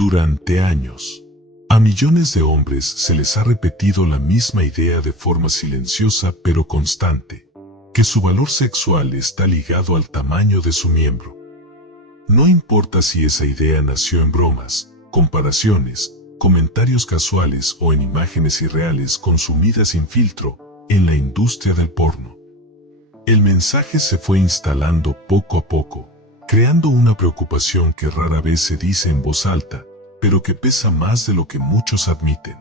Durante años, a millones de hombres se les ha repetido la misma idea de forma silenciosa pero constante, que su valor sexual está ligado al tamaño de su miembro. No importa si esa idea nació en bromas, comparaciones, comentarios casuales o en imágenes irreales consumidas sin filtro en la industria del porno. El mensaje se fue instalando poco a poco, creando una preocupación que rara vez se dice en voz alta, pero que pesa más de lo que muchos admiten.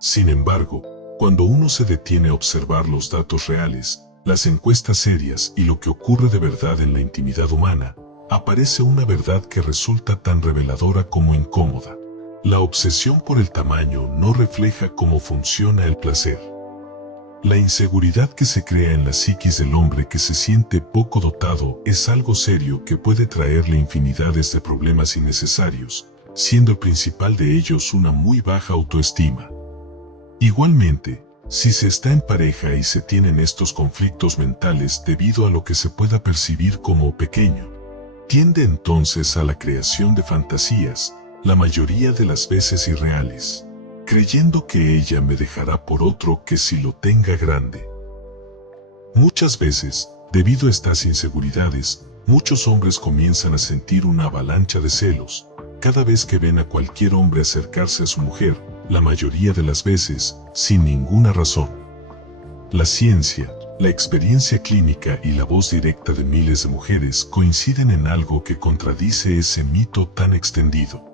Sin embargo, cuando uno se detiene a observar los datos reales, las encuestas serias y lo que ocurre de verdad en la intimidad humana, aparece una verdad que resulta tan reveladora como incómoda. La obsesión por el tamaño no refleja cómo funciona el placer. La inseguridad que se crea en la psiquis del hombre que se siente poco dotado es algo serio que puede traerle infinidades de problemas innecesarios, siendo el principal de ellos una muy baja autoestima. Igualmente, si se está en pareja y se tienen estos conflictos mentales debido a lo que se pueda percibir como pequeño, tiende entonces a la creación de fantasías, la mayoría de las veces irreales, creyendo que ella me dejará por otro que si lo tenga grande. Muchas veces, debido a estas inseguridades, muchos hombres comienzan a sentir una avalancha de celos, cada vez que ven a cualquier hombre acercarse a su mujer, la mayoría de las veces, sin ninguna razón. La ciencia, la experiencia clínica y la voz directa de miles de mujeres coinciden en algo que contradice ese mito tan extendido.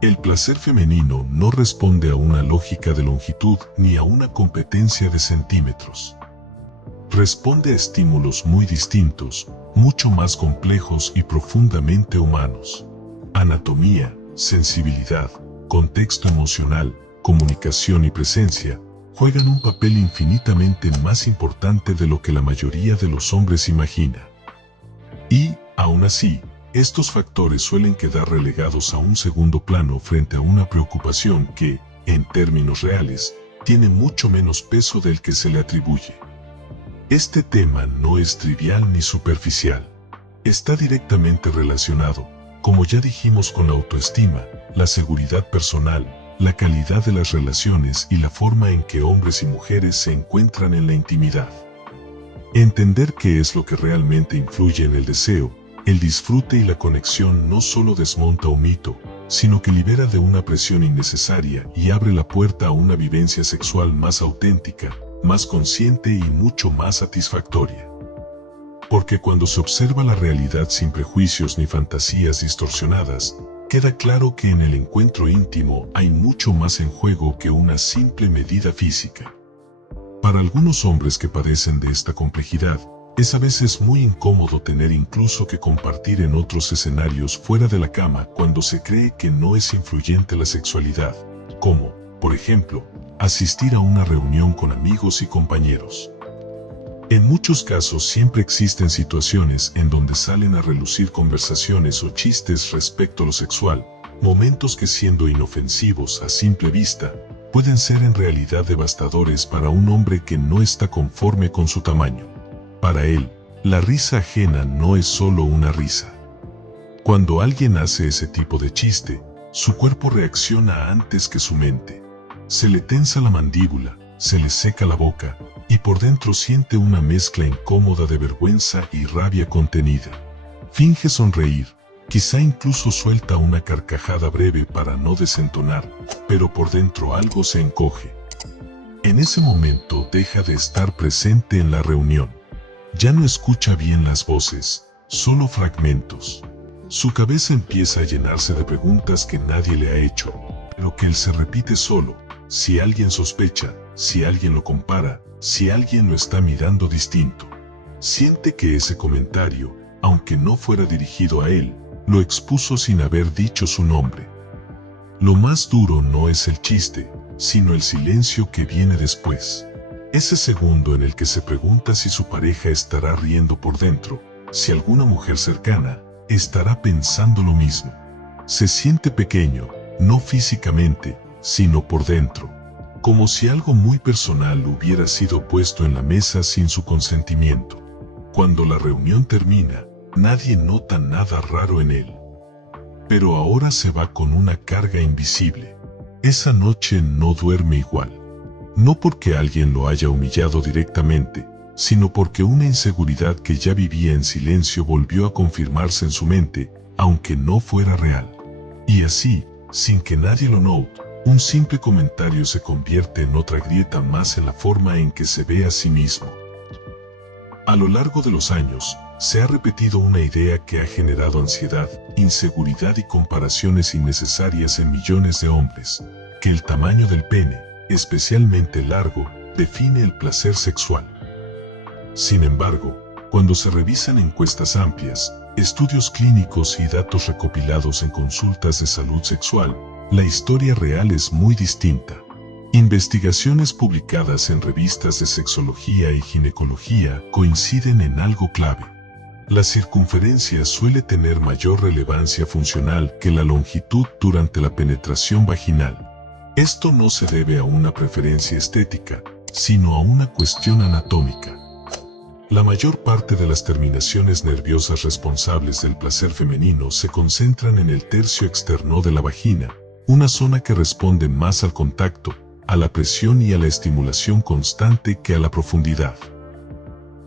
El placer femenino no responde a una lógica de longitud ni a una competencia de centímetros. Responde a estímulos muy distintos, mucho más complejos y profundamente humanos. Anatomía, sensibilidad, contexto emocional, comunicación y presencia juegan un papel infinitamente más importante de lo que la mayoría de los hombres imagina. Y, aún así, estos factores suelen quedar relegados a un segundo plano frente a una preocupación que, en términos reales, tiene mucho menos peso del que se le atribuye. Este tema no es trivial ni superficial. Está directamente relacionado, como ya dijimos, con la autoestima, la seguridad personal, la calidad de las relaciones y la forma en que hombres y mujeres se encuentran en la intimidad. Entender qué es lo que realmente influye en el deseo, el disfrute y la conexión no solo desmonta un mito, sino que libera de una presión innecesaria y abre la puerta a una vivencia sexual más auténtica, más consciente y mucho más satisfactoria. Porque cuando se observa la realidad sin prejuicios ni fantasías distorsionadas, queda claro que en el encuentro íntimo hay mucho más en juego que una simple medida física. Para algunos hombres que padecen de esta complejidad, es a veces muy incómodo tener incluso que compartir en otros escenarios fuera de la cama cuando se cree que no es influyente la sexualidad, como, por ejemplo, asistir a una reunión con amigos y compañeros. En muchos casos siempre existen situaciones en donde salen a relucir conversaciones o chistes respecto a lo sexual, momentos que siendo inofensivos a simple vista, pueden ser en realidad devastadores para un hombre que no está conforme con su tamaño. Para él, la risa ajena no es solo una risa. Cuando alguien hace ese tipo de chiste, su cuerpo reacciona antes que su mente. Se le tensa la mandíbula, se le seca la boca, y por dentro siente una mezcla incómoda de vergüenza y rabia contenida. Finge sonreír, quizá incluso suelta una carcajada breve para no desentonar, pero por dentro algo se encoge. En ese momento deja de estar presente en la reunión. Ya no escucha bien las voces, solo fragmentos. Su cabeza empieza a llenarse de preguntas que nadie le ha hecho, pero que él se repite solo. Si alguien sospecha, si alguien lo compara, si alguien lo está mirando distinto. Siente que ese comentario, aunque no fuera dirigido a él, lo expuso sin haber dicho su nombre. Lo más duro no es el chiste, sino el silencio que viene después. Ese segundo en el que se pregunta si su pareja estará riendo por dentro, si alguna mujer cercana estará pensando lo mismo. Se siente pequeño, no físicamente, sino por dentro, como si algo muy personal hubiera sido puesto en la mesa sin su consentimiento. Cuando la reunión termina, nadie nota nada raro en él. pero ahora se va con una carga invisible. Esa noche no duerme igual. No porque alguien lo haya humillado directamente, sino porque una inseguridad que ya vivía en silencio volvió a confirmarse en su mente, aunque no fuera real. Y así, sin que nadie lo note, un simple comentario se convierte en otra grieta más en la forma en que se ve a sí mismo. A lo largo de los años, se ha repetido una idea que ha generado ansiedad, inseguridad y comparaciones innecesarias en millones de hombres, que el tamaño del pene, especialmente largo, define el placer sexual. Sin embargo, cuando se revisan encuestas amplias, estudios clínicos y datos recopilados en consultas de salud sexual, la historia real es muy distinta. Investigaciones publicadas en revistas de sexología y ginecología coinciden en algo clave. La circunferencia suele tener mayor relevancia funcional que la longitud durante la penetración vaginal. Esto no se debe a una preferencia estética, sino a una cuestión anatómica. La mayor parte de las terminaciones nerviosas responsables del placer femenino se concentran en el tercio externo de la vagina, una zona que responde más al contacto, a la presión y a la estimulación constante que a la profundidad.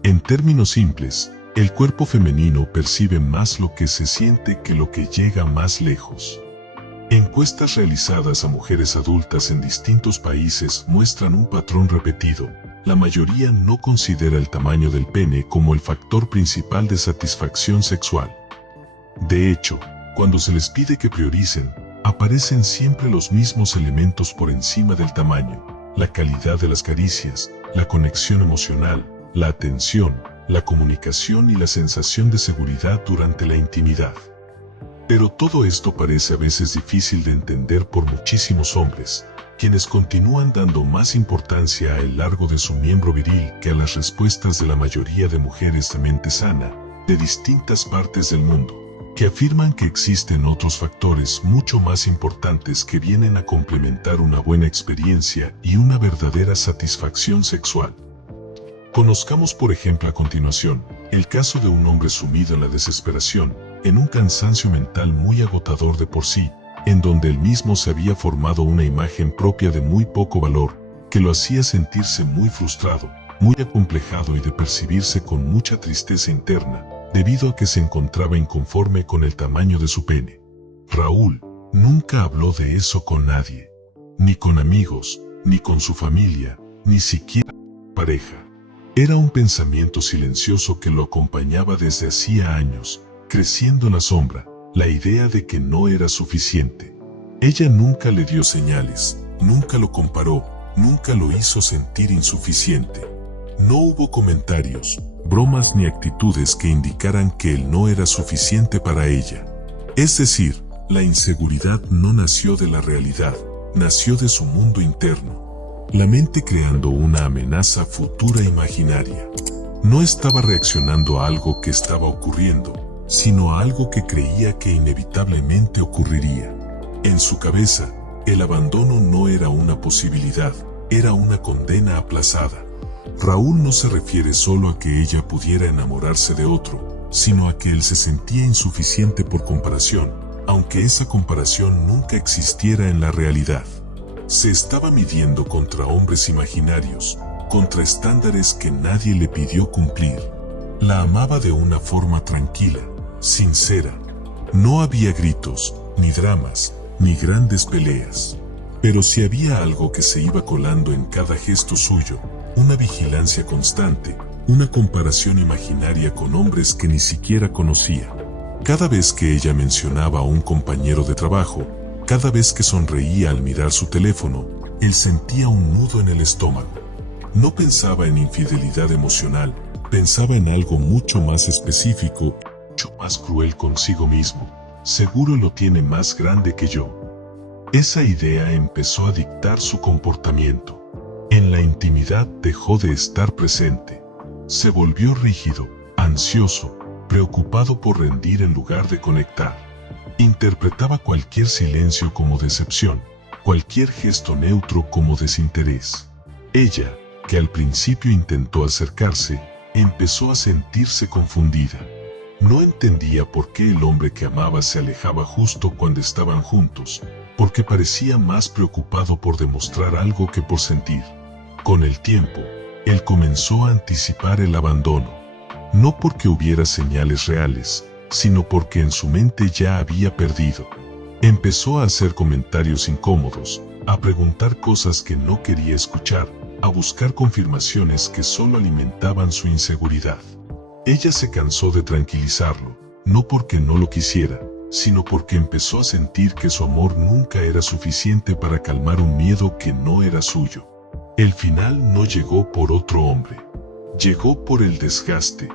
En términos simples, el cuerpo femenino percibe más lo que se siente que lo que llega más lejos. Encuestas realizadas a mujeres adultas en distintos países muestran un patrón repetido. La mayoría no considera el tamaño del pene como el factor principal de satisfacción sexual. De hecho, cuando se les pide que prioricen, aparecen siempre los mismos elementos por encima del tamaño: la calidad de las caricias, la conexión emocional, la atención, la comunicación y la sensación de seguridad durante la intimidad. Pero todo esto parece a veces difícil de entender por muchísimos hombres, quienes continúan dando más importancia al largo de su miembro viril que a las respuestas de la mayoría de mujeres de mente sana, de distintas partes del mundo, que afirman que existen otros factores mucho más importantes que vienen a complementar una buena experiencia y una verdadera satisfacción sexual. Conozcamos por ejemplo a continuación, el caso de un hombre sumido en la desesperación, en un cansancio mental muy agotador de por sí, en donde él mismo se había formado una imagen propia de muy poco valor, que lo hacía sentirse muy frustrado, muy acomplejado y de percibirse con mucha tristeza interna, debido a que se encontraba inconforme con el tamaño de su pene. Raúl nunca habló de eso con nadie, ni con amigos, ni con su familia, ni siquiera con pareja. Era un pensamiento silencioso que lo acompañaba desde hacía años, creciendo en la sombra, la idea de que no era suficiente. Ella nunca le dio señales, nunca lo comparó, nunca lo hizo sentir insuficiente. No hubo comentarios, bromas ni actitudes que indicaran que él no era suficiente para ella. Es decir, la inseguridad no nació de la realidad, nació de su mundo interno. La mente creando una amenaza futura imaginaria. No estaba reaccionando a algo que estaba ocurriendo, sino a algo que creía que inevitablemente ocurriría. En su cabeza, el abandono no era una posibilidad, era una condena aplazada. Raúl no se refiere solo a que ella pudiera enamorarse de otro, sino a que él se sentía insuficiente por comparación, aunque esa comparación nunca existiera en la realidad. Se estaba midiendo contra hombres imaginarios, contra estándares que nadie le pidió cumplir. La amaba de una forma tranquila, sincera. No había gritos, ni dramas, ni grandes peleas. Pero si había algo que se iba colando en cada gesto suyo, una vigilancia constante, una comparación imaginaria con hombres que ni siquiera conocía. Cada vez que ella mencionaba a un compañero de trabajo, cada vez que sonreía al mirar su teléfono, él sentía un nudo en el estómago. No pensaba en infidelidad emocional, pensaba en algo mucho más específico, mucho más cruel consigo mismo. Seguro lo tiene más grande que yo. Esa idea empezó a dictar su comportamiento. En la intimidad dejó de estar presente. Se volvió rígido, ansioso, preocupado por rendir en lugar de conectar. Interpretaba cualquier silencio como decepción, cualquier gesto neutro como desinterés. Ella, que al principio intentó acercarse, empezó a sentirse confundida. No entendía por qué el hombre que amaba se alejaba justo cuando estaban juntos, porque parecía más preocupado por demostrar algo que por sentir. Con el tiempo, él comenzó a anticipar el abandono, no porque hubiera señales reales, sino porque en su mente ya había perdido. Empezó a hacer comentarios incómodos, a preguntar cosas que no quería escuchar, a buscar confirmaciones que solo alimentaban su inseguridad. Ella se cansó de tranquilizarlo, no porque no lo quisiera, sino porque empezó a sentir que su amor nunca era suficiente para calmar un miedo que no era suyo. El final no llegó por otro hombre. Llegó por el desgaste,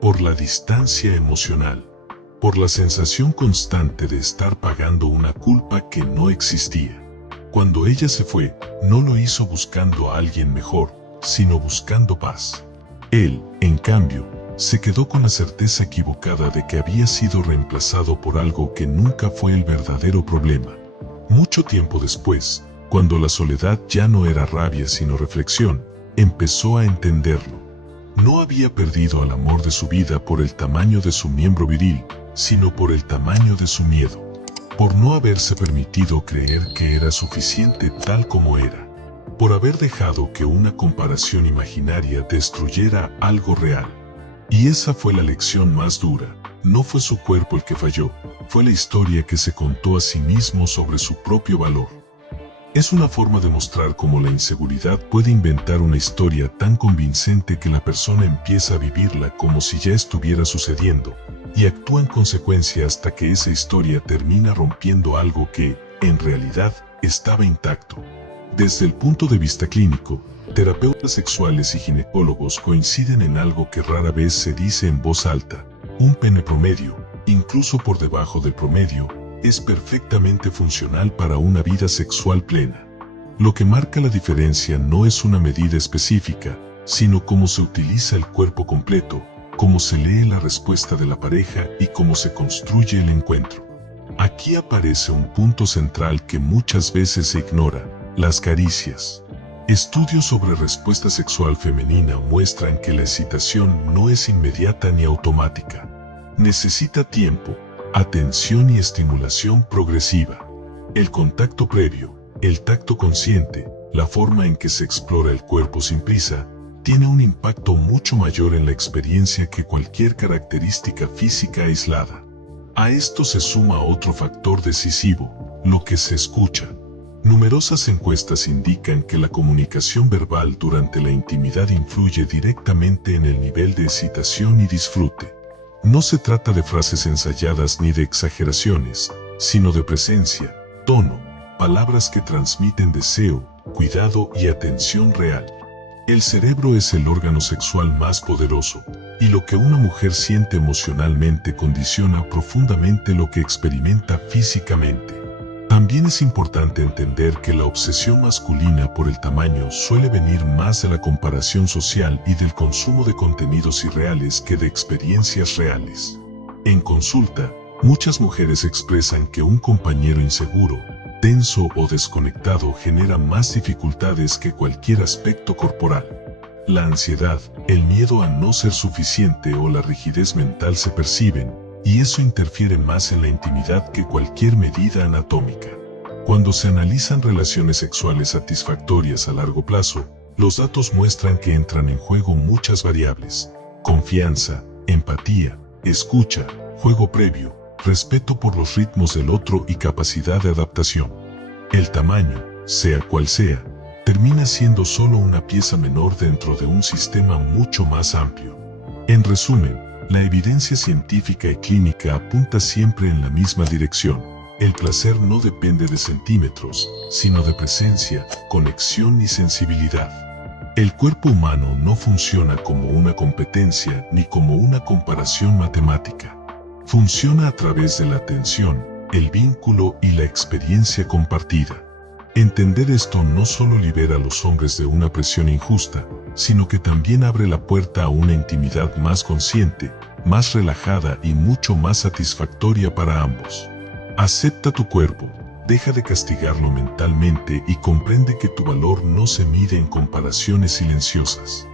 por la distancia emocional, por la sensación constante de estar pagando una culpa que no existía. Cuando ella se fue, no lo hizo buscando a alguien mejor, sino buscando paz. Él, en cambio, se quedó con la certeza equivocada de que había sido reemplazado por algo que nunca fue el verdadero problema. Mucho tiempo después, cuando la soledad ya no era rabia sino reflexión, empezó a entenderlo. No había perdido al amor de su vida por el tamaño de su miembro viril, sino por el tamaño de su miedo, por no haberse permitido creer que era suficiente tal como era, por haber dejado que una comparación imaginaria destruyera algo real. Y esa fue la lección más dura. No fue su cuerpo el que falló, fue la historia que se contó a sí mismo sobre su propio valor. Es una forma de mostrar cómo la inseguridad puede inventar una historia tan convincente que la persona empieza a vivirla como si ya estuviera sucediendo, y actúa en consecuencia hasta que esa historia termina rompiendo algo que, en realidad, estaba intacto. Desde el punto de vista clínico, terapeutas sexuales y ginecólogos coinciden en algo que rara vez se dice en voz alta: un pene promedio, incluso por debajo del promedio, es perfectamente funcional para una vida sexual plena. Lo que marca la diferencia no es una medida específica, sino cómo se utiliza el cuerpo completo, cómo se lee la respuesta de la pareja y cómo se construye el encuentro. Aquí aparece un punto central que muchas veces se ignora: las caricias. Estudios sobre respuesta sexual femenina muestran que la excitación no es inmediata ni automática. Necesita tiempo, atención y estimulación progresiva. El contacto previo, el tacto consciente, la forma en que se explora el cuerpo sin prisa, tiene un impacto mucho mayor en la experiencia que cualquier característica física aislada. A esto se suma otro factor decisivo: lo que se escucha. Numerosas encuestas indican que la comunicación verbal durante la intimidad influye directamente en el nivel de excitación y disfrute. No se trata de frases ensayadas ni de exageraciones, sino de presencia, tono, palabras que transmiten deseo, cuidado y atención real. El cerebro es el órgano sexual más poderoso, y lo que una mujer siente emocionalmente condiciona profundamente lo que experimenta físicamente. También es importante entender que la obsesión masculina por el tamaño suele venir más de la comparación social y del consumo de contenidos irreales que de experiencias reales. En consulta, muchas mujeres expresan que un compañero inseguro, tenso o desconectado genera más dificultades que cualquier aspecto corporal. La ansiedad, el miedo a no ser suficiente o la rigidez mental se perciben, y eso interfiere más en la intimidad que cualquier medida anatómica. Cuando se analizan relaciones sexuales satisfactorias a largo plazo, los datos muestran que entran en juego muchas variables: confianza, empatía, escucha, juego previo, respeto por los ritmos del otro y capacidad de adaptación. El tamaño, sea cual sea, termina siendo solo una pieza menor dentro de un sistema mucho más amplio. En resumen, la evidencia científica y clínica apunta siempre en la misma dirección. El placer no depende de centímetros, sino de presencia, conexión y sensibilidad. El cuerpo humano no funciona como una competencia ni como una comparación matemática. Funciona a través de la atención, el vínculo y la experiencia compartida. Entender esto no solo libera a los hombres de una presión injusta, sino que también abre la puerta a una intimidad más consciente, más relajada y mucho más satisfactoria para ambos. Acepta tu cuerpo, deja de castigarlo mentalmente y comprende que tu valor no se mide en comparaciones silenciosas.